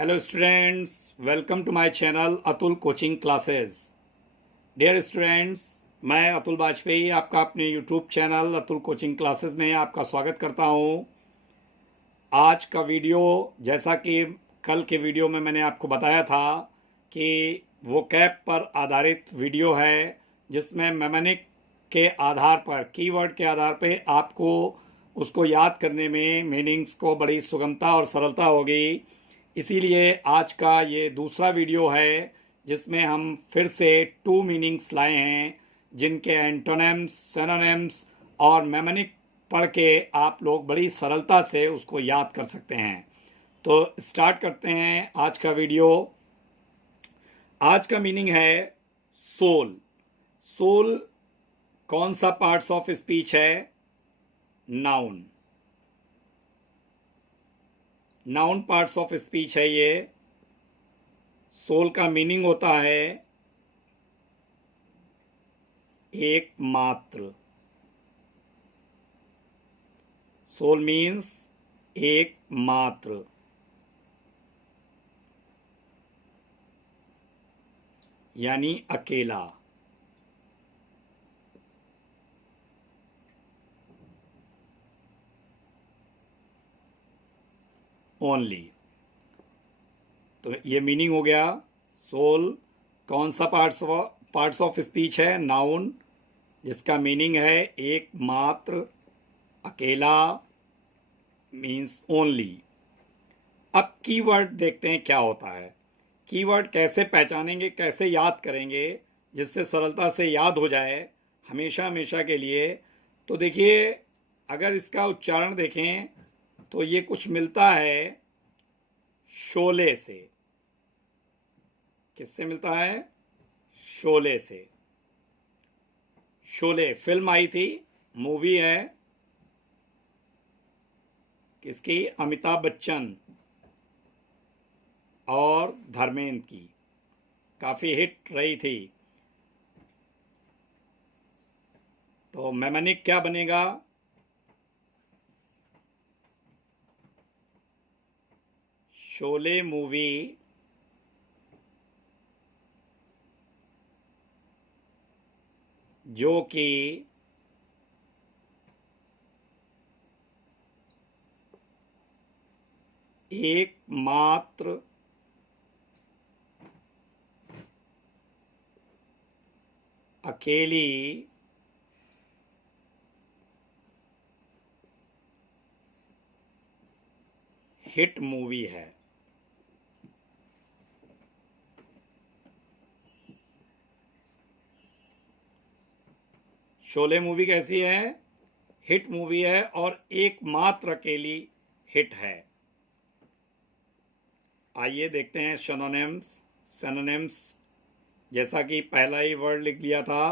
Hello students, welcome to my channel Atul coaching classes. Dear students, मैं अतुल वाजपेयी आपका अपने YouTube channel Atul coaching classes में आपका स्वागत करता हूं। आज का वीडियो, जैसा कि कल के वीडियो में मैंने आपको बताया था कि वो कैप पर आधारित वीडियो है, जिसमें मेमोनिक के आधार पर, कीवर्ड के आधार पे आपको उसको याद करने में मीनिंग्स को बड़ी सुगमता और सरलता होगी। इसीलिए आज का ये दूसरा वीडियो है, जिसमें हम फिर से टू मीनिंग्स लाए हैं, जिनके एंटोनिम्स, सिनोनिम्स और मेमोनिक पढ़ के आप लोग बड़ी सरलता से उसको याद कर सकते हैं। तो स्टार्ट करते हैं आज का वीडियो। आज का मीनिंग है सोल। सोल कौन सा पार्ट्स ऑफ स्पीच है? Noun. Noun parts of speech है ये। सोल का मीनिंग होता है एकमात्र। सोल मीन्स एकमात्र, यानी अकेला। ओनली। तो ये मीनिंग हो गया। सोल कौन सा पार्ट्स ऑफ स्पीच है? नाउन, जिसका मीनिंग है एकमात्र, अकेला, मीन्स ओनली। अब कीवर्ड देखते हैं क्या होता है। कीवर्ड कैसे पहचानेंगे, कैसे याद करेंगे जिससे सरलता से याद हो जाए हमेशा हमेशा के लिए। तो देखिए, अगर इसका उच्चारण देखें तो ये कुछ मिलता है शोले से। किससे मिलता है? शोले से। शोले फिल्म आई थी, मूवी है किसकी? अमिताभ बच्चन और धर्मेंद्र की। काफ़ी हिट रही थी। तो मेमोनिक क्या बनेगा? शोले मूवी जो कि एकमात्र अकेली हिट मूवी है। शोले मूवी कैसी है? हिट मूवी है और एकमात्र अकेली हिट है। आइए देखते हैं सिनोनिम्स। सिनोनिम्स, जैसा कि पहला ही वर्ड लिख लिया था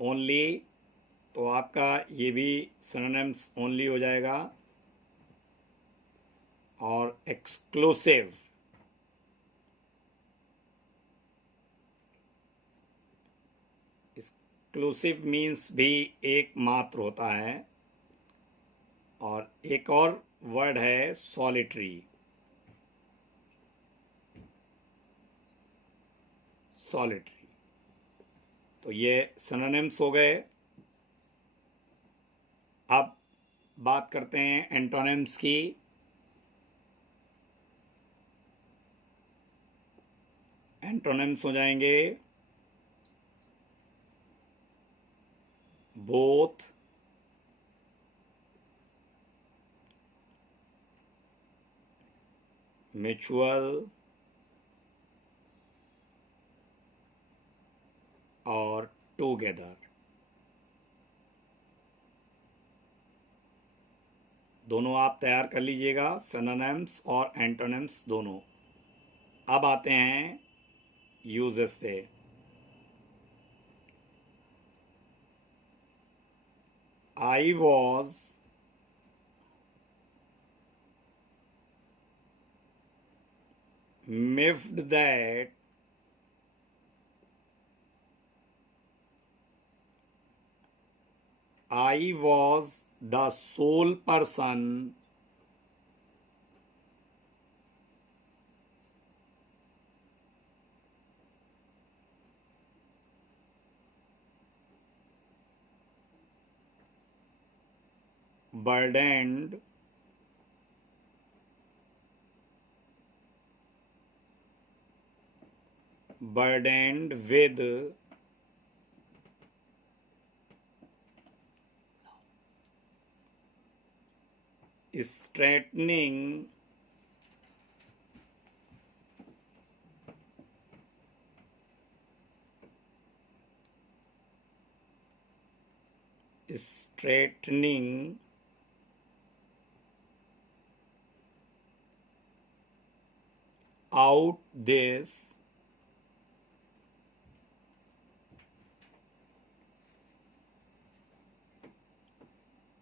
ओनली, तो आपका ये भी सिनोनिम्स ओनली हो जाएगा। और एक्सक्लूसिव, एक्सक्लूसिव मीन्स भी एकमात्र होता है। और एक और वर्ड है सॉलिटरी। सॉलिटरी। तो ये सिनोनिम्स हो गए। अब बात करते हैं एंटोनिम्स की। एंटोनिम्स हो जाएंगे बोथ, म्यूचुअल और टुगेदर। दोनों आप तैयार कर लीजिएगा, सिनोनिम्स और एंटोनिम्स दोनों। अब आते हैं यूजेस पे। I was miffed that I was the sole person burdened with straightening out this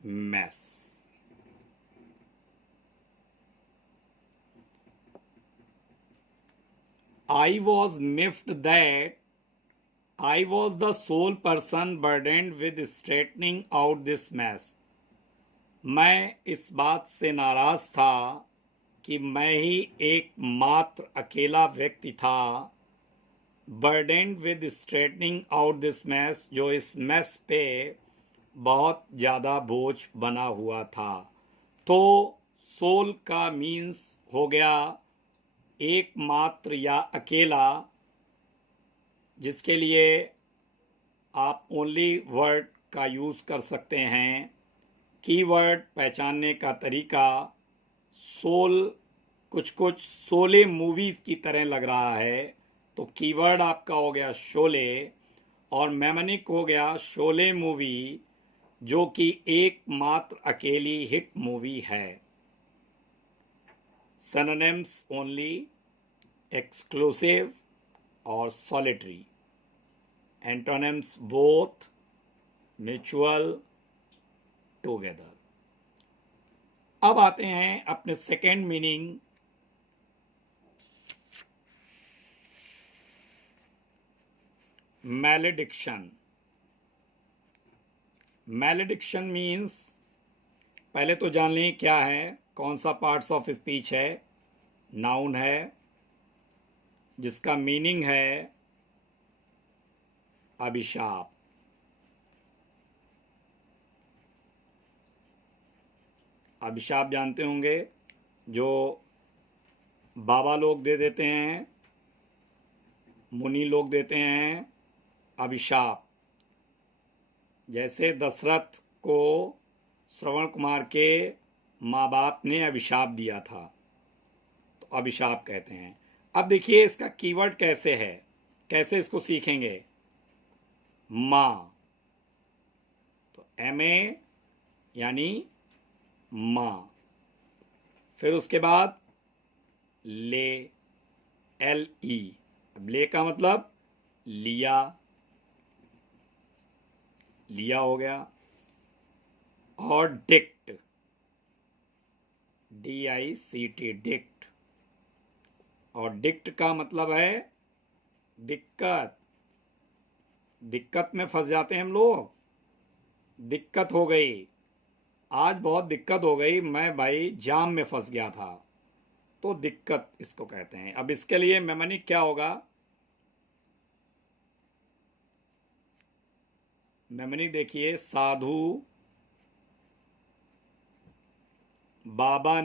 mess. I was miffed that I was the sole person burdened with straightening out this mess. मैं इस बात से नाराज था कि मैं ही एकमात्र अकेला व्यक्ति था burdened with straightening out this mess, जो इस mess पे बहुत ज़्यादा बोझ बना हुआ था। तो सोल का मीन्स हो गया एकमात्र या अकेला, जिसके लिए आप ओनली वर्ड का यूज़ कर सकते हैं। कीवर्ड पहचानने का तरीका, सोल कुछ कुछ शोले मूवी की तरह लग रहा है, तो कीवर्ड आपका हो गया शोले और मेमोनिक हो गया शोले मूवी, जो कि एकमात्र अकेली हिट मूवी है। सिनोनिम्स ओनली, एक्सक्लूसिव और solitary. Antonyms both, mutual, together. अब आते हैं अपने सेकेंड मीनिंग, मैलेडिक्शन। मैलेडिक्शन मीन्स, पहले तो जान लें क्या है, कौन सा पार्ट्स ऑफ स्पीच है। नाउन है जिसका मीनिंग है अभिशाप। अभिशाप जानते होंगे, जो बाबा लोग दे देते हैं, मुनि लोग देते हैं अभिशाप। जैसे दशरथ को श्रवण कुमार के माँ बाप ने अभिशाप दिया था, तो अभिशाप कहते हैं। अब देखिए इसका कीवर्ड कैसे है, कैसे इसको सीखेंगे। माँ, तो MA यानी माँ। फिर उसके बाद ले, LE। अब ले का मतलब लिया, लिया हो गया। और डिक्ट, DICT, डिक्ट। और डिक्ट का मतलब है दिक्कत। दिक्कत में फंस जाते हैं हम लोग, दिक्कत हो गई, आज बहुत दिक्कत हो गई, मैं भाई जाम में फंस गया था, तो दिक्कत इसको कहते हैं। अब इसके लिए मेमोनिक क्या होगा, मेमोनिक देखिए, साधु बाबा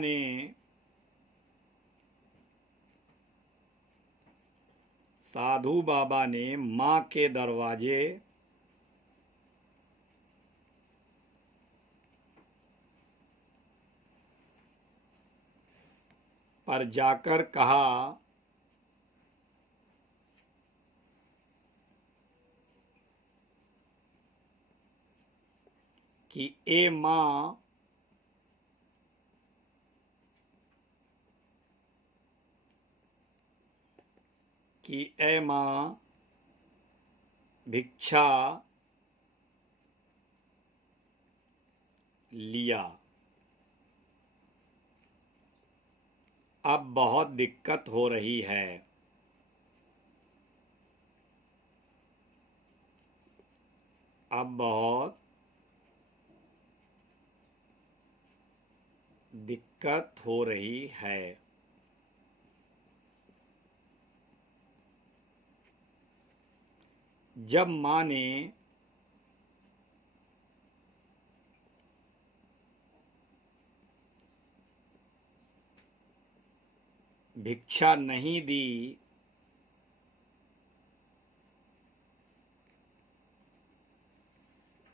ने माँ के दरवाजे पर जाकर कहा कि ए माँ, भिक्षा लिया, अब बहुत दिक्कत हो रही है। अब बहुत दिक्कत हो रही है। जब माँ ने भिक्षा नहीं दी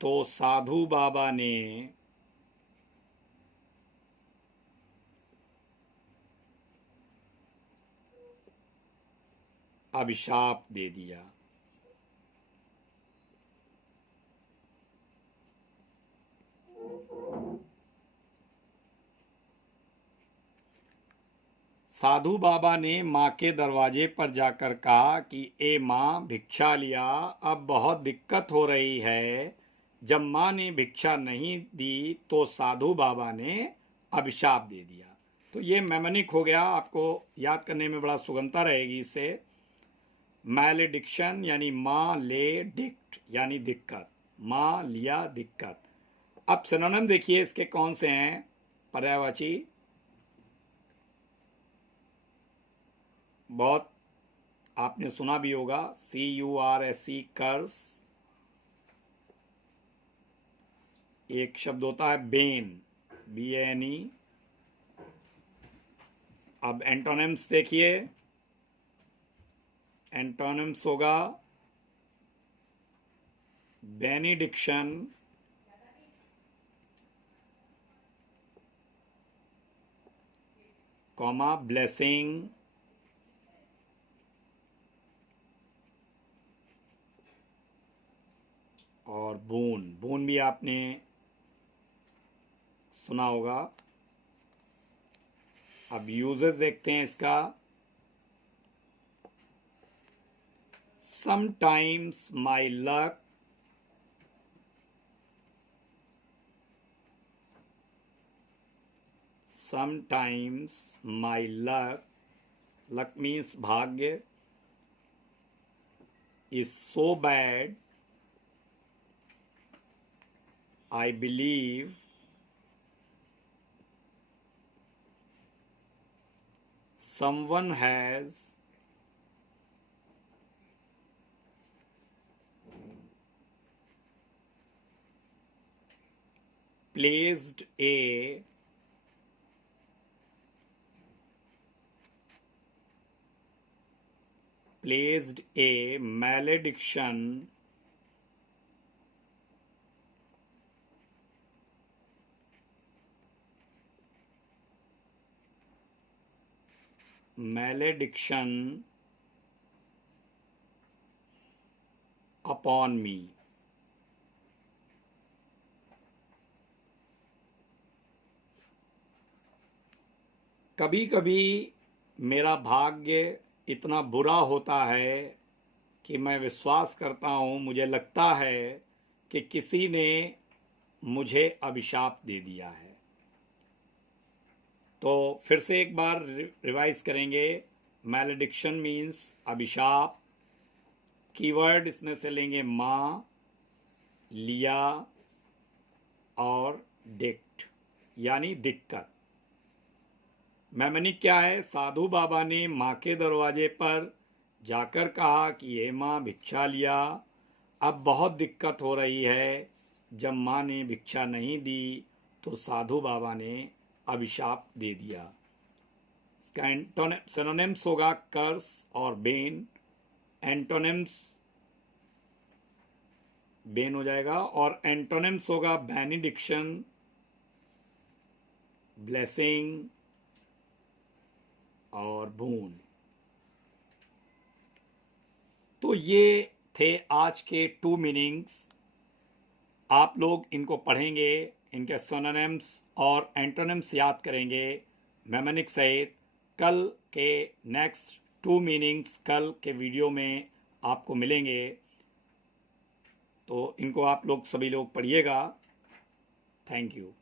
तो साधु बाबा ने अभिशाप दे दिया। साधु बाबा ने माँ के दरवाजे पर जाकर कहा कि ए माँ, भिक्षा लिया, अब बहुत दिक्कत हो रही है। जब माँ ने भिक्षा नहीं दी तो साधु बाबा ने अभिशाप दे दिया। तो ये मेमोनिक हो गया, आपको याद करने में बड़ा सुगमता रहेगी इससे। मैलेडिक्शन यानी माँ ले डिक्ट यानी दिक्कत, माँ लिया दिक्कत। अब सिनोनिम देखिए इसके कौन से हैं पर्यायवाची। बहुत आपने सुना भी होगा, CURSE कर्स। एक शब्द होता है बेन, BANE। अब एंटोनिम्स देखिए, एंटोनिम्स होगा बेनिडिक्शन, कॉमा ब्लेसिंग, और बून। बून भी आपने सुना होगा। अब यूजेस देखते हैं इसका। Sometimes my luck, sometimes my luck, luck means भाग्य, is so bad I believe someone has placed a malediction upon me। कभी कभी मेरा भाग्य इतना बुरा होता है कि मैं विश्वास करता हूँ, मुझे लगता है कि किसी ने मुझे अभिशाप दे दिया है। तो फिर से एक बार रिवाइज करेंगे। मैलेडिक्शन मीन्स अभिशाप। कीवर्ड इसमें से लेंगे माँ, लिया और डिक्ट यानी दिक्कत। मेमोनिक क्या है? साधु बाबा ने माँ के दरवाजे पर जाकर कहा कि हे माँ, भिक्षा लिया, अब बहुत दिक्कत हो रही है। जब माँ ने भिक्षा नहीं दी तो साधु बाबा ने अभिशाप दे दिया। इसका सिनोनिम्स होगा कर्स और बेन। एंटोनिम्स बेन हो जाएगा, और एंटोनिम्स होगा बेनिडिक्शन, ब्लेसिंग और बून। तो ये थे आज के 2 मीनिंग्स। आप लोग इनको पढ़ेंगे, इनके सिनोनिम्स और एंटोनिम्स याद करेंगे मेमोनिक सहित। कल के नेक्स्ट 2 मीनिंग्स कल के वीडियो में आपको मिलेंगे, तो इनको आप लोग सभी लोग पढ़िएगा। Thank you.